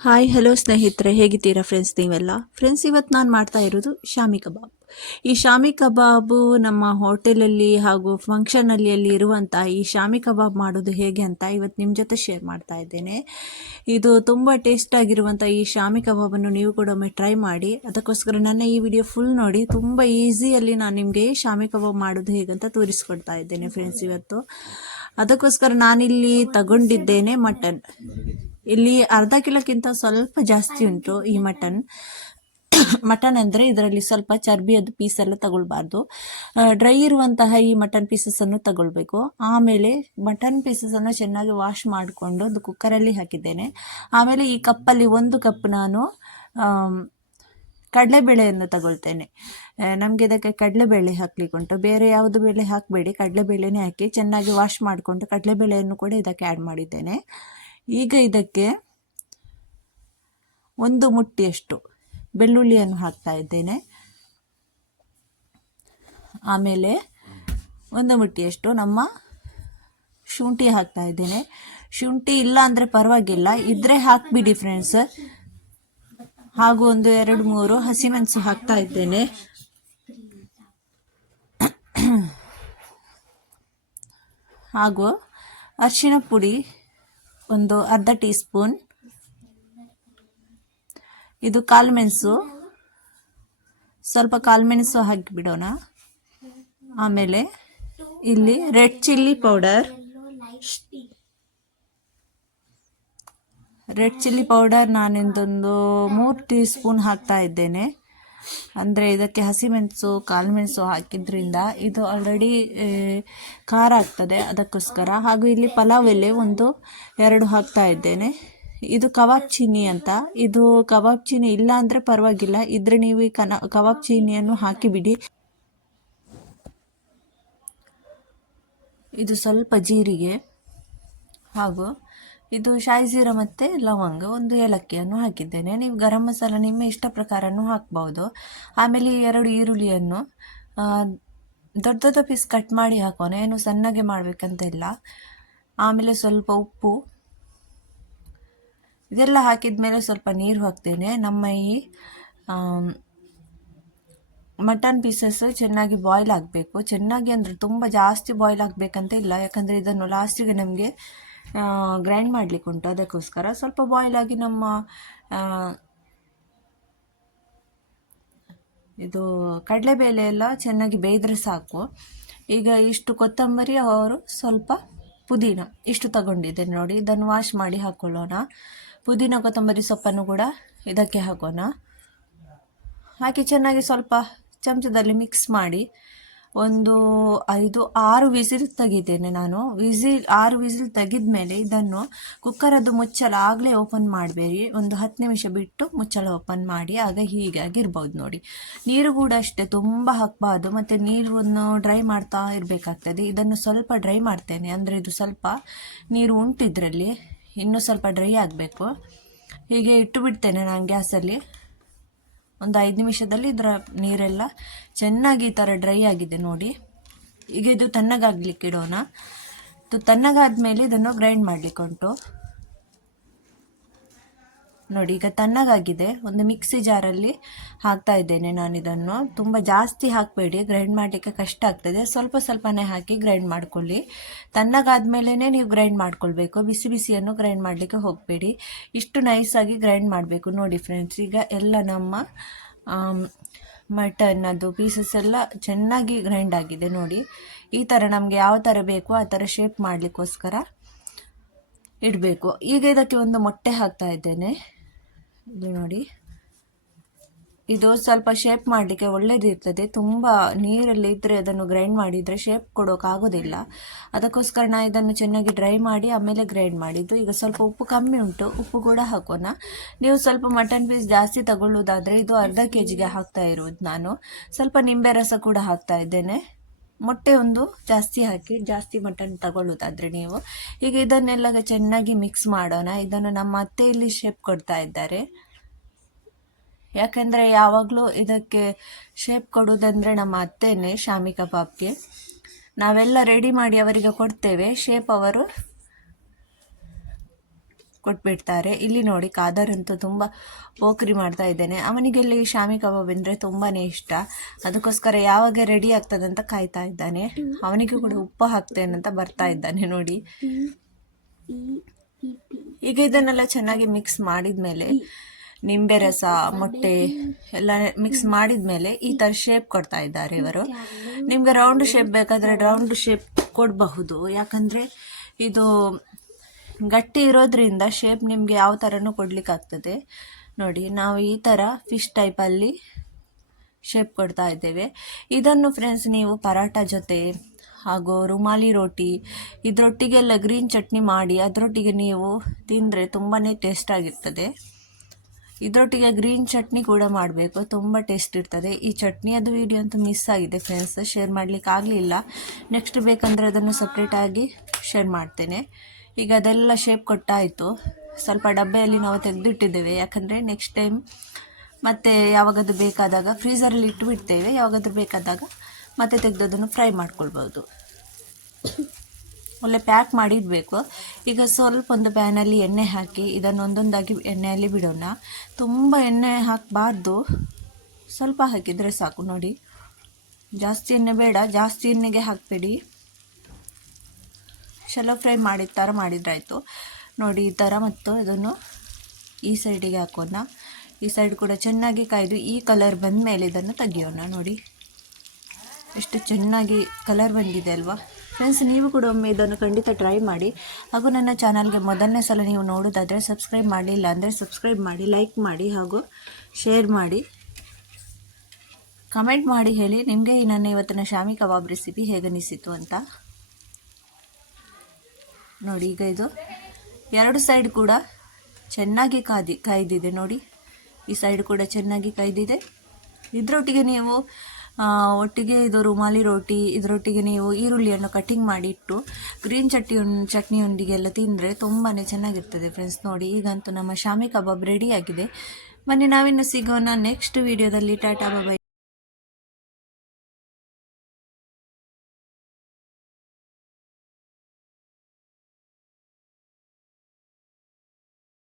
Hi hello ಸ್ನೇಹಿತರೆ, ಹೇಗಿದ್ದೀರಾ friends ನೀವೆಲ್ಲ? ಫ್ರೆಂಡ್ಸ್ ಇವತ್ತು ನಾನು ಮಾಡ್ತಾ ಇರೋದು ಶಾಮಿ ಕಬಾಬ್. ಈ ಶಾಮಿ ಕಬಾಬು ನಮ್ಮ ಹೋಟೆಲಲ್ಲಿ ಹಾಗೂ ಫಂಕ್ಷನಲ್ಲಿ ಅಲ್ಲಿ ಇರುವಂಥ ಈ ಶಾಮಿ ಕಬಾಬ್ ಮಾಡೋದು ಹೇಗೆ ಅಂತ ಇವತ್ತು ನಿಮ್ಮ ಜೊತೆ ಶೇರ್ ಮಾಡ್ತಾ ಇದ್ದೇನೆ. ಇದು ತುಂಬ ಟೇಸ್ಟ್ ಆಗಿರುವಂಥ ಈ ಶಾಮಿ ಕಬಾಬನ್ನು ನೀವು ಕೂಡ ಒಮ್ಮೆ ಟ್ರೈ ಮಾಡಿ. ಅದಕ್ಕೋಸ್ಕರ ನನ್ನ ಈ ವಿಡಿಯೋ ಫುಲ್ ನೋಡಿ, ತುಂಬ ಈಸಿಯಲ್ಲಿ ನಾನು ನಿಮಗೆ ಶಾಮಿ ಕಬಾಬ್ ಮಾಡೋದು ಹೇಗಂತ ತೋರಿಸ್ಕೊಡ್ತಾ ಇದ್ದೇನೆ ಫ್ರೆಂಡ್ಸ್ ಇವತ್ತು. ಅದಕ್ಕೋಸ್ಕರ ನಾನಿಲ್ಲಿ ತಗೊಂಡಿದ್ದೇನೆ ಮಟನ್ ಇಲ್ಲಿ ಅರ್ಧ ಕಿಲೋಕ್ಕಿಂತ ಸ್ವಲ್ಪ ಜಾಸ್ತಿ ಉಂಟು ಈ ಮಟನ್. ಮಟನ್ ಅಂದರೆ ಇದರಲ್ಲಿ ಸ್ವಲ್ಪ ಚರ್ಬಿಯದ್ದು ಪೀಸ್ ಎಲ್ಲ ತಗೊಳ್ಬಾರ್ದು. ಡ್ರೈ ಇರುವಂತಹ ಈ ಮಟನ್ ಪೀಸಸನ್ನು ತಗೊಳ್ಬೇಕು. ಆಮೇಲೆ ಮಟನ್ ಪೀಸಸನ್ನು ಚೆನ್ನಾಗಿ ವಾಶ್ ಮಾಡಿಕೊಂಡು ಅದು ಕುಕ್ಕರಲ್ಲಿ ಹಾಕಿದ್ದೇನೆ. ಆಮೇಲೆ ಈ ಕಪ್ಪಲ್ಲಿ ಒಂದು ಕಪ್ ನಾನು ಕಡಲೆ ಕಡಲೆಬೇಳೆಯನ್ನು ತಗೊಳ್ತೇನೆ. ನಮಗೆ ಇದಕ್ಕೆ ಕಡಲೆಬೇಳೆ ಹಾಕ್ಲಿಕ್ಕೆ ಉಂಟು. ಬೇರೆ ಯಾವುದು ಬೇಳೆ ಹಾಕಬೇಡಿ. ಕಡಲೆಬೇಳೆನೇ ಹಾಕಿ ಚೆನ್ನಾಗಿ ವಾಶ್ ಮಾಡಿಕೊಂಡು ಕಡಲೆಬೇಳೆಯನ್ನು ಕೂಡ ಇದಕ್ಕೆ ಆ್ಯಡ್ ಮಾಡಿದ್ದೇನೆ. ಈಗ ಇದಕ್ಕೆ ಒಂದು ಮುಟ್ಟಿಯಷ್ಟು ಬೆಳ್ಳುಳ್ಳಿಯನ್ನು ಹಾಕ್ತಾ ಇದ್ದೇನೆ. ಆಮೇಲೆ ಒಂದು ಮುಟ್ಟಿಯಷ್ಟು ನಮ್ಮ ಶುಂಠಿ ಹಾಕ್ತಾ ಇದ್ದೇನೆ. ಶುಂಠಿ ಇಲ್ಲ ಅಂದರೆ ಪರವಾಗಿಲ್ಲ. ಇದ್ರೆ ಹಾಕ್ಬಿಡಿ ಫ್ರೆಂಡ್ಸ್ ಹಾಗೂ ಒಂದು ಎರಡು ಮೂರು ಹಸಿಮೆಣಸು ಹಾಕ್ತಾ ಇದ್ದೇನೆ. ಹಾಗೂ ಅರಿಶಿನ ಪುಡಿ ಒಂದು ಅರ್ಧ ಟೀ ಸ್ಪೂನ್ ಇದು ಕಾಳುಮೆಣಸು ಸ್ವಲ್ಪ ಕಾಳುಮೆಣಸು ಹಾಕಿಬಿಡೋಣ ಆಮೇಲೆ ಇಲ್ಲಿ red chilli powder. Red chilli powder ನಾನಿಂದೊಂದು ಮೂರು ಟೀ ಸ್ಪೂನ್ ಹಾಕ್ತಾ ಇದ್ದೇನೆ. ಅಂದರೆ ಇದಕ್ಕೆ ಹಸಿಮೆಣಸು ಕಾಳುಮೆಣಸು ಹಾಕಿದ್ರಿಂದ ಇದು ಆಲ್ರೆಡಿ ಖಾರ ಆಗ್ತದೆ ಅದಕ್ಕೋಸ್ಕರ. ಹಾಗೂ ಇಲ್ಲಿ ಪಲಾವ್ ಎಲೆ ಒಂದು ಎರಡು ಹಾಕ್ತಾ ಇದ್ದೇನೆ. ಇದು ಕಬಾಬ್ ಚೀನಿ ಅಂತ. ಇದು ಕಬಾಬ್ ಚೀನಿ ಇಲ್ಲ ಅಂದರೆ ಪರವಾಗಿಲ್ಲ. ಇದ್ರೆ ನೀವು ಈ ಕನ, ಕಬಾಬ್ ಚೀನಿಯನ್ನು ಹಾಕಿಬಿಡಿ. ಇದು ಸ್ವಲ್ಪ ಜೀರಿಗೆ ಹಾಗೂ ಇದು ಶಾಯಿ ಜೀರ ಮತ್ತು ಲವಂಗ ಒಂದು ಏಲಕ್ಕಿಯನ್ನು ಹಾಕಿದ್ದೇನೆ. ನೀವು ಗರಂ ಮಸಾಲ, ನಿಮ್ಮ ಇಷ್ಟ ಪ್ರಕಾರನೂ ಹಾಕ್ಬೋದು. ಆಮೇಲೆ ಎರಡು ಈರುಳ್ಳಿಯನ್ನು ದೊಡ್ಡ ದೊಡ್ಡ ಪೀಸ್ ಕಟ್ ಮಾಡಿ ಹಾಕೋಣ. ಏನು ಸಣ್ಣಗೆ ಮಾಡಬೇಕಂತ ಇಲ್ಲ. ಆಮೇಲೆ ಸ್ವಲ್ಪ ಉಪ್ಪು. ಇದೆಲ್ಲ ಹಾಕಿದ ಮೇಲೆ ಸ್ವಲ್ಪ ನೀರು ಹಾಕ್ತೇನೆ. ನಮ್ಮ ಈ ಮಟನ್ ಪೀಸಸ್ ಚೆನ್ನಾಗಿ ಬಾಯ್ಲ್ ಆಗಬೇಕು. ಚೆನ್ನಾಗಿ ಅಂದರೆ ತುಂಬ ಜಾಸ್ತಿ ಬಾಯ್ಲ್ ಆಗಬೇಕಂತ ಇಲ್ಲ. ಯಾಕಂದರೆ ಇದನ್ನು ಲಾಸ್ಟಿಗೆ ನಮಗೆ ಗ್ರೈಂಡ್ ಮಾಡಲಿಕ್ಕೆ ಉಂಟು ಅದಕ್ಕೋಸ್ಕರ. ಸ್ವಲ್ಪ ಬಾಯ್ಲ್ ಆಗಿ ನಮ್ಮ ಇದು ಕಡಲೆಬೇಳೆ ಎಲ್ಲ ಚೆನ್ನಾಗಿ ಬೇಯ್ದರೆ ಸಾಕು. ಈಗ ಇಷ್ಟು ಕೊತ್ತಂಬರಿ, ಅವರು ಸ್ವಲ್ಪ ಪುದೀನ ಇಷ್ಟು ತಗೊಂಡಿದ್ದೆ ನೋಡಿ. ಇದನ್ನು ವಾಶ್ ಮಾಡಿ ಹಾಕ್ಕೊಳ್ಳೋಣ ಪುದೀನ, ಕೊತ್ತಂಬರಿ ಸೊಪ್ಪನ್ನು ಕೂಡ ಇದಕ್ಕೆ ಹಾಕೋಣ. ಹಾಕಿ ಚೆನ್ನಾಗಿ ಸ್ವಲ್ಪ ಚಮಚದಲ್ಲಿ ಮಿಕ್ಸ್ ಮಾಡಿ. ಒಂದು ಐದು, ಆರು ವಿಸಿಲ್ ತೆಗಿತೇನೆ ನಾನು. ವಿಸಿಲ್, ಆರು ವಿಸಿಲ್ ತೆಗೆದ ಮೇಲೆ ಇದನ್ನು ಕುಕ್ಕರದ್ದು ಮುಚ್ಚಳ ಆಗಲೇ ಓಪನ್ ಮಾಡಬೇಡಿ. ಒಂದು ಹತ್ತು ನಿಮಿಷ ಬಿಟ್ಟು ಮುಚ್ಚಳ ಓಪನ್ ಮಾಡಿ. ಆಗ ಹೀಗಾಗಿರ್ಬೋದು ನೋಡಿ. ನೀರು ಕೂಡ ಅಷ್ಟೇ, ತುಂಬ ಹಾಕಬಾರ್ದು. ಮತ್ತು ನೀರನ್ನು ಡ್ರೈ ಮಾಡ್ತಾ ಇರಬೇಕಾಗ್ತದೆ. ಇದನ್ನು ಸ್ವಲ್ಪ ಡ್ರೈ ಮಾಡ್ತೇನೆ. ಅಂದರೆ ಇದು ಸ್ವಲ್ಪ ನೀರು ಉಂಟು ಇದರಲ್ಲಿ ಇನ್ನೂ ಸ್ವಲ್ಪ ಡ್ರೈ ಆಗಬೇಕು. ಹೀಗೆ ಇಟ್ಟು ಬಿಡ್ತೇನೆ ನಾನು ಗ್ಯಾಸಲ್ಲಿ. ಒಂದು ಐದು ನಿಮಿಷದಲ್ಲಿ ಇದರ ನೀರೆಲ್ಲ ಚೆನ್ನಾಗಿ ಈ ಥರ ಡ್ರೈ ಆಗಿದೆ ನೋಡಿ. ಈಗ ಇದು ತಣ್ಣಗಾಗ್ಲಿಕ್ಕೆ ಇಡೋಣ. ಇದು ತಣ್ಣಗಾದ್ಮೇಲೆ ಇದನ್ನು ಗ್ರೈಂಡ್ ಮಾಡಲಿಕ್ಕೆ ಉಂಟು. ನೋಡಿ, ಈಗ ತಣ್ಣಗಾಗಿದೆ. ಒಂದು ಮಿಕ್ಸಿ ಜಾರಲ್ಲಿ ಹಾಕ್ತಾ ಇದ್ದೇನೆ ನಾನು ಇದನ್ನು. ತುಂಬ ಜಾಸ್ತಿ ಹಾಕಬೇಡಿ, ಗ್ರೈಂಡ್ ಮಾಡಲಿಕ್ಕೆ ಕಷ್ಟ ಆಗ್ತದೆ. ಸ್ವಲ್ಪ ಸ್ವಲ್ಪನೇ ಹಾಕಿ ಗ್ರೈಂಡ್ ಮಾಡ್ಕೊಳ್ಳಿ. ತಣ್ಣಗಾದ್ಮೇಲೆ ನೀವು ಗ್ರೈಂಡ್ ಮಾಡ್ಕೊಳ್ಬೇಕು. ಬಿಸಿ ಬಿಸಿಯನ್ನು ಗ್ರೈಂಡ್ ಮಾಡಲಿಕ್ಕೆ ಹೋಗಬೇಡಿ. ಇಷ್ಟು ನೈಸಾಗಿ ಗ್ರೈಂಡ್ ಮಾಡಬೇಕು. ನೋಡಿ ಫ್ರೆಂಡ್ಸ್ ಈಗ ಎಲ್ಲ ನಮ್ಮ ಮಟನ್ ಅದು ಪೀಸಸ್ ಎಲ್ಲ ಚೆನ್ನಾಗಿ ಗ್ರೈಂಡ್ ಆಗಿದೆ ನೋಡಿ. ಈ ಥರ ನಮಗೆ ಯಾವ ಥರ ಬೇಕೋ ಆ ಥರ ಶೇಪ್ ಮಾಡಲಿಕ್ಕೋಸ್ಕರ ಇಡಬೇಕು. ಈಗ ಇದಕ್ಕೆ ಒಂದು ಮೊಟ್ಟೆ ಹಾಕ್ತಾ ಇದ್ದೇನೆ. ಇದು ನೋಡಿ. ಇದು ಸ್ವಲ್ಪ ಶೇಪ್ ಮಾಡಲಿಕ್ಕೆ ಒಳ್ಳೆಯದಿರ್ತದೆ ತುಂಬ ನೀರಲ್ಲಿ ಇದ್ದರೆ ಅದನ್ನು ಗ್ರೈಂಡ್ ಮಾಡಿದರೆ ಶೇಪ್ ಕೊಡೋಕ್ಕಾಗೋದಿಲ್ಲ ಅದಕ್ಕೋಸ್ಕರ ನಾನು ಇದನ್ನು ಚೆನ್ನಾಗಿ ಡ್ರೈ ಮಾಡಿ ಆಮೇಲೆ ಗ್ರೈಂಡ್ ಮಾಡಿದ್ದು. ಈಗ ಸ್ವಲ್ಪ ಉಪ್ಪು ಕಮ್ಮಿ ಉಂಟು. ಉಪ್ಪು ಕೂಡ ಹಾಕೋಣ. ನೀವು ಸ್ವಲ್ಪ ಮಟನ್ ಪೀಸ್ ಜಾಸ್ತಿ ತಗೊಳ್ಳೋದಾದರೆ ಇದು ಅರ್ಧ ಕೆ ಜಿಗೆ ಹಾಕ್ತಾ ಇರೋದು ನಾನು. ಸ್ವಲ್ಪ ನಿಂಬೆ ರಸ ಕೂಡ ಹಾಕ್ತಾ ಇದ್ದೇನೆ. ಮೊಟ್ಟೆ ಒಂದು ಜಾಸ್ತಿ ಹಾಕಿ, ಜಾಸ್ತಿ ಮಟನ್ ತಗೊಳ್ಳೋದಾದರೆ ನೀವು. ಈಗ ಇದನ್ನೆಲ್ಲ ಚೆನ್ನಾಗಿ ಮಿಕ್ಸ್ ಮಾಡೋಣ. ಇದನ್ನು ನಮ್ಮ ಅತ್ತೆ ಇಲ್ಲಿ ಶೇಪ್ ಕೊಡ್ತಾ ಇದ್ದಾರೆ. ಯಾಕಂದರೆ ಯಾವಾಗಲೂ ಇದಕ್ಕೆ ಶೇಪ್ ಕೊಡೋದಂದರೆ ನಮ್ಮ ಅತ್ತೆನೇ ಶಾಮಿ ಕಬಾಬ್ಗೆ ನಾವೆಲ್ಲ ರೆಡಿ ಮಾಡಿ ಅವರಿಗೆ ಕೊಡ್ತೇವೆ. ಶೇಪ್ ಅವರು ಕೊಟ್ಬಿಡ್ತಾರೆ. ಇಲ್ಲಿ ನೋಡಿ ಕಾದರ್ ಅಂತೂ ತುಂಬ ಪೋಕ್ರಿ ಮಾಡ್ತಾ ಇದ್ದೇನೆ. ಅವನಿಗೆಲ್ಲಿ ಶಾಮಿ ಕಬಾಬ್ ಅಂದರೆ ತುಂಬಾ ಇಷ್ಟ. ಅದಕ್ಕೋಸ್ಕರ ಯಾವಾಗ ರೆಡಿ ಆಗ್ತದೆ ಅಂತ ಕಾಯ್ತಾ ಇದ್ದಾನೆ. ಅವನಿಗೂ ಕೂಡ ಉಪ್ಪು ಹಾಕ್ತೇನೆ ಅಂತ ಬರ್ತಾ ಇದ್ದಾನೆ ನೋಡಿ. ಈಗ ಇದನ್ನೆಲ್ಲ ಚೆನ್ನಾಗಿ ಮಿಕ್ಸ್ ಮಾಡಿದ ಮೇಲೆ ನಿಂಬೆ ರಸ, ಮೊಟ್ಟೆ ಎಲ್ಲ ಮಿಕ್ಸ್ ಮಾಡಿದ ಮೇಲೆ ಈ ಥರ ಶೇಪ್ ಕೊಡ್ತಾ ಇದ್ದಾರೆ ಇವರು. ನಿಮಗೆ ರೌಂಡ್ ಶೇಪ್ ಬೇಕಾದರೆ ರೌಂಡ್ ಶೇಪ್ ಕೊಡಬಹುದು. ಯಾಕಂದರೆ ಇದು ಗಟ್ಟಿ ಇರೋದ್ರಿಂದ ಶೇಪ್ ನಿಮಗೆ ಯಾವ ಥರನೂ ಕೊಡಲಿಕ್ಕಾಗ್ತದೆ ನೋಡಿ, ನಾವು ಈ ಥರ ಫಿಶ್ ಟೈಪಲ್ಲಿ ಶೇಪ್ ಕೊಡ್ತಾ ಇದ್ದೇವೆ. ಇದನ್ನು ಫ್ರೆಂಡ್ಸ್ ನೀವು ಪರಾಟ ಜೊತೆ ಹಾಗೂ ರುಮಾಲಿ ರೋಟಿ ಇದರೊಟ್ಟಿಗೆಲ್ಲ ಗ್ರೀನ್ ಚಟ್ನಿ ಮಾಡಿ, ಅದರೊಟ್ಟಿಗೆ ನೀವು ತಿಂದರೆ ತುಂಬಾ ಟೇಸ್ಟ್ ಆಗಿರ್ತದೆ. ಇದರೊಟ್ಟಿಗೆ ಗ್ರೀನ್ ಚಟ್ನಿ ಕೂಡ ಮಾಡಬೇಕು, ತುಂಬ ಟೇಸ್ಟ್ ಇರ್ತದೆ. ಈ ಚಟ್ನಿಯದು ವಿಡಿಯೋ ಅಂತೂ ಮಿಸ್ ಆಗಿದೆ ಫ್ರೆಂಡ್ಸ್ ಶೇರ್ ಮಾಡಲಿಕ್ಕೆ ಆಗಲಿಲ್ಲ. ನೆಕ್ಸ್ಟ್ ಬೇಕಂದರೆ ಅದನ್ನು ಸಪ್ರೇಟಾಗಿ ಶೇರ್ ಮಾಡ್ತೇನೆ. ಈಗ ಅದೆಲ್ಲ ಶೇಪ್ ಕೊಟ್ಟಾಯಿತು. ಸ್ವಲ್ಪ ಡಬ್ಬೆಯಲ್ಲಿ ನಾವು ತೆಗೆದಿಟ್ಟಿದ್ದೇವೆ. ಯಾಕಂದರೆ ನೆಕ್ಸ್ಟ್ ಟೈಮ್ ಮತ್ತೆ ಯಾವಾಗಾದ್ರೂ ಬೇಕಾದಾಗ ಫ್ರೀಸರಲ್ಲಿ ಇಟ್ಟು ಬಿಡ್ತೇವೆ ಯಾವಾಗಾದ್ರೂ ಬೇಕಾದಾಗ ಮತ್ತೆ ತೆಗೆದೋದನ್ನು ಫ್ರೈ ಮಾಡ್ಕೊಳ್ಬೋದು. ಒಳ್ಳೆ ಪ್ಯಾಕ್ ಮಾಡಿಡಬೇಕು. ಈಗ ಸ್ವಲ್ಪ ಒಂದು ಪ್ಯಾನಲ್ಲಿ ಎಣ್ಣೆ ಹಾಕಿ, ಇದನ್ನು ಒಂದೊಂದಾಗಿ ಎಣ್ಣೆಯಲ್ಲಿ ಬಿಡೋಣ. ತುಂಬ ಎಣ್ಣೆ ಹಾಕಬಾರ್ದು. ಸ್ವಲ್ಪ ಹಾಕಿದರೆ ಸಾಕು ನೋಡಿ. ಜಾಸ್ತಿ ಎಣ್ಣೆ ಬೇಡ. ಜಾಸ್ತಿ ಎಣ್ಣೆಗೆ ಹಾಕಬೇಡಿ. ಶೆಲೋ ಫ್ರೈ ಮಾಡಿದ ಥರ ಮಾಡಿದ್ರಾಯಿತು. ನೋಡಿ, ಈ ಥರ ಮತ್ತು ಇದನ್ನು ಈ ಸೈಡಿಗೆ ಹಾಕೋಣ. ಈ ಸೈಡ್ ಕೂಡ ಚೆನ್ನಾಗಿ ಕಾಯ್ದು ಈ ಕಲರ್ ಬಂದ ಮೇಲೆ ಇದನ್ನು ತೆಗಿಯೋಣ. ನೋಡಿ, ಎಷ್ಟು ಚೆನ್ನಾಗಿ ಕಲರ್ ಬಂದಿದೆ ಅಲ್ವಾ. ಫ್ರೆಂಡ್ಸ್ ನೀವು ಕೂಡ ಒಮ್ಮೆ ಇದನ್ನು ಖಂಡಿತ ಟ್ರೈ ಮಾಡಿ. ಹಾಗೂ ನನ್ನ ಚಾನಲ್ಗೆ ಮೊದಲನೇ ಸಲ ನೀವು ನೋಡೋದಾದರೆ ಸಬ್ಸ್ಕ್ರೈಬ್ ಮಾಡಲಿಲ್ಲ ಅಂದರೆ ಸಬ್ಸ್ಕ್ರೈಬ್ ಮಾಡಿ, ಲೈಕ್ ಮಾಡಿ ಹಾಗೂ ಶೇರ್ ಮಾಡಿ. ಕಮೆಂಟ್ ಮಾಡಿ ಹೇಳಿ. ನಿಮಗೆ ಈ ನನ್ನ ಇವತ್ತಿನ ಶಾಮಿ ಕಬಾಬ್ ರೆಸಿಪಿ ಹೇಗನಿಸಿತು ಅಂತ. ನೋಡಿ ಈಗ ಇದು ಎರಡು ಸೈಡ್ ಕೂಡ ಚೆನ್ನಾಗಿ ಕಾದಿ, ಕಾಯ್ದಿದೆ ನೋಡಿ. ಈ ಸೈಡ್ ಕೂಡ ಚೆನ್ನಾಗಿ ಕಾಯ್ದಿದೆ. ಇದರೊಟ್ಟಿಗೆ ನೀವು ಒಟ್ಟಿಗೆ ಇದು ರುಮಾಲಿ ರೋಟಿ, ಇದರೊಟ್ಟಿಗೆ ನೀವು ಈರುಳ್ಳಿಯನ್ನು ಕಟಿಂಗ್ ಮಾಡಿ ಇಟ್ಟು ಗ್ರೀನ್ ಚಟ್ನಿ ಚಟ್ನಿಯೊಂದಿಗೆಲ್ಲ ತಿಂದರೆ ತುಂಬಾ ಚೆನ್ನಾಗಿರ್ತದೆ ಫ್ರೆಂಡ್ಸ್ ನೋಡಿ. ಈಗಂತೂ ನಮ್ಮ ಶಾಮಿ ಕಬಾಬ್ ರೆಡಿ ಆಗಿದೆ. ಬನ್ನಿ ನಾವಿನ್ನು ಸಿಗೋಣ ನೆಕ್ಸ್ಟ್ ವಿಡಿಯೋದಲ್ಲಿ ಟಾಟಾ ಬಾಬಾಯ್